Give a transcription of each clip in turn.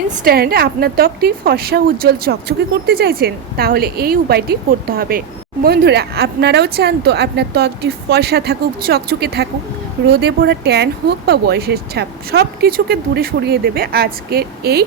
Instant আপনার ত্বকটি ফর্সা, উজ্জ্বল, চকচকে করতে চাইছেন, তাহলে এই উপায়টি করতে হবে। বন্ধুরা, আপনারাও চান তো আপনার ত্বকটি ফর্সা থাকুক, চকচকে থাকুক, রোদে পড়া ট্যান হোক বা বয়সের ছাপ সব কিছুকে দূরে সরিয়ে দেবে আজকের এই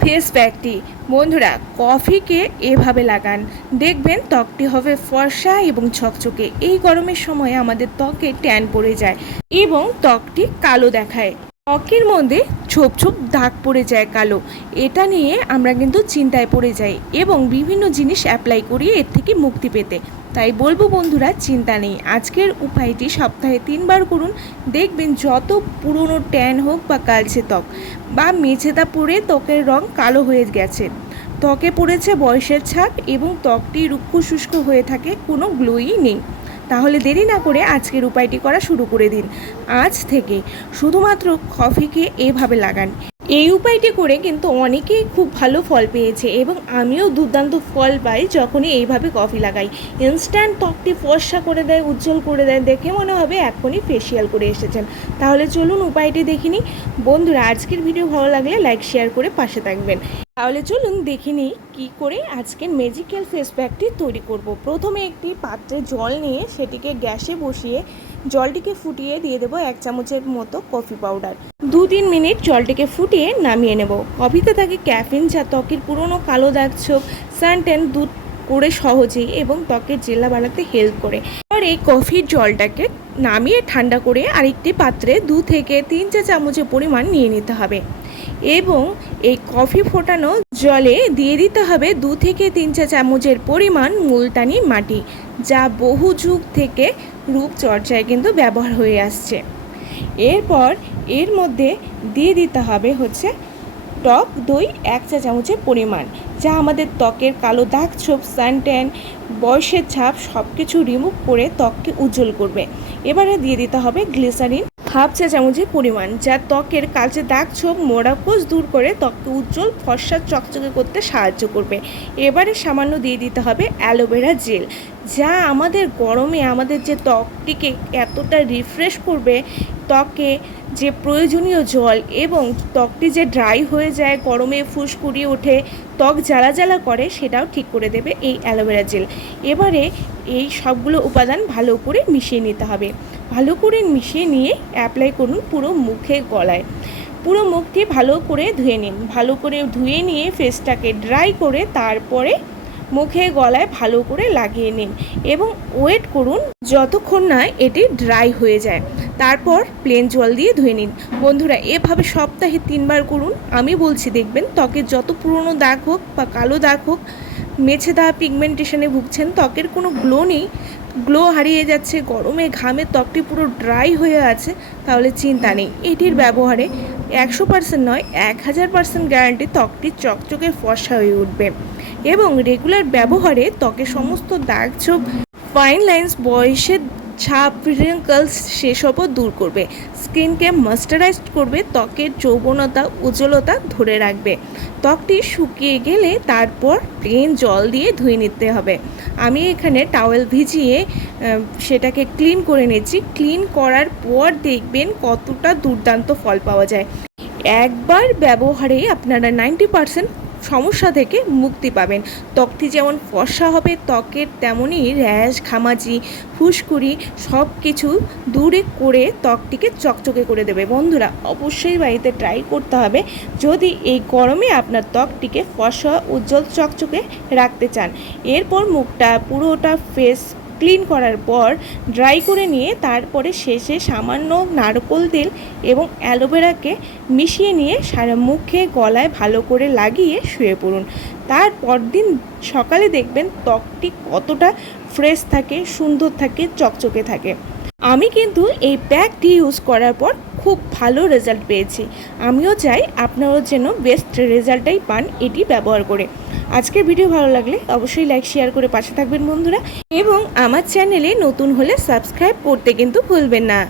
ফেস প্যাকটি বন্ধুরা, কফিকে এভাবে লাগান। দেখবেন ত্বকটি হবে ফর্সা এবং ছকচকে এই গরমের সময় আমাদের ত্বকে ট্যান পড়ে যায় এবং ত্বকটি কালো দেখায়। ত্বকের মধ্যে ছোপ ছোপ দাগ পড়ে যায় কালো। এটা নিয়ে আমরা কিন্তু চিন্তায় পড়ে যাই এবং বিভিন্ন জিনিস অ্যাপ্লাই করি এর থেকে মুক্তি পেতে। তাই বলব বন্ধুরা, চিন্তা নেই। আজকের উপায়টি সপ্তাহে তিনবার করুন। দেখবেন যত পুরনো ট্যান হোক বা কালচে ত্বক বা মেছেদা পড়ে ত্বকের রং কালো হয়ে গেছে। ত্বকে পড়েছে বয়সের ছাপ এবং ত্বকটি রুক্ষ শুষ্ক হয়ে থাকে, কোনো গ্লোই নেই। তাহলে দেরি না করে আজকের উপায়টি করা শুরু করে দিন। আজ থেকে শুধুমাত্র কফিকে এভাবে লাগান। এই উপায়টি করে কিন্তু অনেকেই খুব ভালো ফল পেয়েছে এবং আমিও দুর্দান্ত ফল পাই যখনই এইভাবে কফি লাগাই। ইনস্ট্যান্ট ত্বকটি ফর্সা করে দেয়, উজ্জ্বল করে দেয়, দেখে মনে হবে এখনই ফেসিয়াল করে এসেছেন। তাহলে চলুন উপায়টি দেখিনি বন্ধুরা, আজকের ভিডিও ভালো লাগলে লাইক শেয়ার করে পাশে থাকবেন। তাহলে চলুন দেখে নিই কী করে আজকের ম্যাজিক্যাল ফেস প্যাকটি তৈরি করব। প্রথমে একটি পাত্রে জল নিয়ে সেটিকে গ্যাসে বসিয়ে জলটিকে ফুটিয়ে দিয়ে দেবো এক চামচের মতো কফি পাউডার দু তিন মিনিট জলটিকে ফুটিয়ে নামিয়ে নেব। কফিতে থাকে ক্যাফিন যা ত্বকের পুরনো কালো দাগ ছোপ সানটেন দুধ করে সহজেই এবং ত্বকের জেলা বাড়াতে হেল্প করে। আর এই কফির জলটাকে নামিয়ে ঠান্ডা করে আরেকটি পাত্রে দু থেকে তিন চা চামচের পরিমাণ নিয়ে নিতে হবে। এবং এই কফি ফোটানো জলে দিয়ে দিতে হবে দু থেকে তিন চা চামচের পরিমাণ মুলতানি মাটি, যা বহু যুগ থেকে রূপচর্চায় কিন্তু ব্যবহার হয়ে আসছে। এরপর এর মধ্যে দিয়ে দিতে হবে হচ্ছে টক দই এক চা চামচের পরিমাণ, যা আমাদের ত্বকের কালো দাগ, ছোপ, সানট্যান, বয়সের ছাপ সব কিছু রিমুভ করে ত্বককে উজ্জ্বল করবে। এবারে দিয়ে দিতে হবে গ্লিসারিন হাফ চা চামচের পরিমাণ, যা ত্বকের কালচে দাগ ছোপ মোড়াকোষ দূর করে ত্বককে উজ্জ্বল, ফর্সা, চকচকে করতে সাহায্য করবে। এবারে সামান্য দিয়ে দিতে হবে অ্যালোভেরা জেল, যা আমাদের গরমে আমাদের যে ত্বকটিকে এতটা রিফ্রেশ করবে, ত্বকে যে প্রয়োজনীয় জল এবং ত্বকটি যে ড্রাই হয়ে যায়, গরমে ফুসকুড়ি ওঠে, ত্বক জ্বালা জ্বালা করে, সেটাও ঠিক করে দেবে এই অ্যালোভেরা জেল। এবারে এই সবগুলো উপাদান ভালো করে মিশিয়ে নিতে হবে। ভালো করে মিশিয়ে নিয়ে অ্যাপ্লাই করুন পুরো মুখে গলায়। পুরো মুখটি ভালো করে ধুয়ে নিন। ভালো করে ধুয়ে নিয়ে ফেসটাকে ড্রাই করে তারপরে মুখে গলায় ভালো করে লাগিয়ে নিন এবং ওয়েট করুন যতক্ষণ না এটি ড্রাই হয়ে যায়। তারপর প্লেন জল দিয়ে ধুয়ে নিন। বন্ধুরা, এভাবে সপ্তাহে তিনবার করুন। আমি বলছি, দেখবেন ত্বকের যত পুরনো দাগ হোক বা কালো দাগ হোক মেছে দাগ পিগমেন্টেশনে ভুগছেন, ত্বকের কোনো গ্লো নেই। গ্লো হারিয়ে যাচ্ছে, গরমে ঘামে ত্বকটি পুরো ড্রাই হয়ে আছে, তাহলে চিন্তা নেই। এটির ব্যবহারে একশো পার্সেন্ট নয়, এক হাজার পার্সেন্ট গ্যারান্টি ত্বকটি চকচকে ফসা হয়ে উঠবে। এবং রেগুলার ব্যবহারে ত্বকে সমস্ত দাগ ছোপ ফাইন লাইন্স বয়সের ছাপ রিঙ্কলস সেসবও দূর করবে। স্কিনকে ময়েশ্চারাইজ করবে, ত্বকের যৌবনতা, উজ্জ্বলতা ধরে রাখবে। ত্বকটি শুকিয়ে গেলে তারপর প্লেন জল দিয়ে ধুয়ে নিতে হবে। আমি এখানে টাওয়েল ভিজিয়ে সেটাকে ক্লিন করে নিচ্ছি ক্লিন করার পর দেখবেন কতটা দুর্দান্ত ফল পাওয়া যায়। একবার ব্যবহারে আপনারা নাইনটি পারসেন্ট সমস্যা থেকে মুক্তি পাবেন। ত্বকটি যেমন ফর্সা হবে, ত্বকের তেমনই র্যাশ, ঘামাচি, ফুসকুড়ি সব কিছু দূরে করে ত্বকটিকে চকচকে করে দেবে। বন্ধুরা, অবশ্যই বাড়িতে ট্রাই করতে হবে। যদি এই গরমে আপনার ত্বকটিকে ফর্সা, উজ্জ্বল, চকচকে রাখতে চান, এরপর মুখটা পুরোটা ফেস ক্লিন করার পর ড্রাই করে নিয়ে তারপরে শেষে সামান্য নারকোল তেল এবং অ্যালোভেরাকে মিশিয়ে নিয়ে সারা মুখে গলায় ভালো করে লাগিয়ে শুয়ে পড়ুন। তারপর দিন সকালে দেখবেন ত্বকটি কতটা ফ্রেশ থাকে, সুন্দর থাকে, চকচকে থাকে। আমি কিন্তু এই প্যাকটি ইউজ করার পর খুব ভালো রেজাল্ট পেয়েছি। আমিও চাই আপনারাও যেন বেস্ট রেজাল্টটাই পান এটি ব্যবহার করে। আজকের ভিডিও ভালো লাগলে অবশ্যই লাইক শেয়ার করে পাশে থাকবেন বন্ধুরা। এবং আমার চ্যানেলে নতুন হলে সাবস্ক্রাইব করতে কিন্তু ভুলবেন না।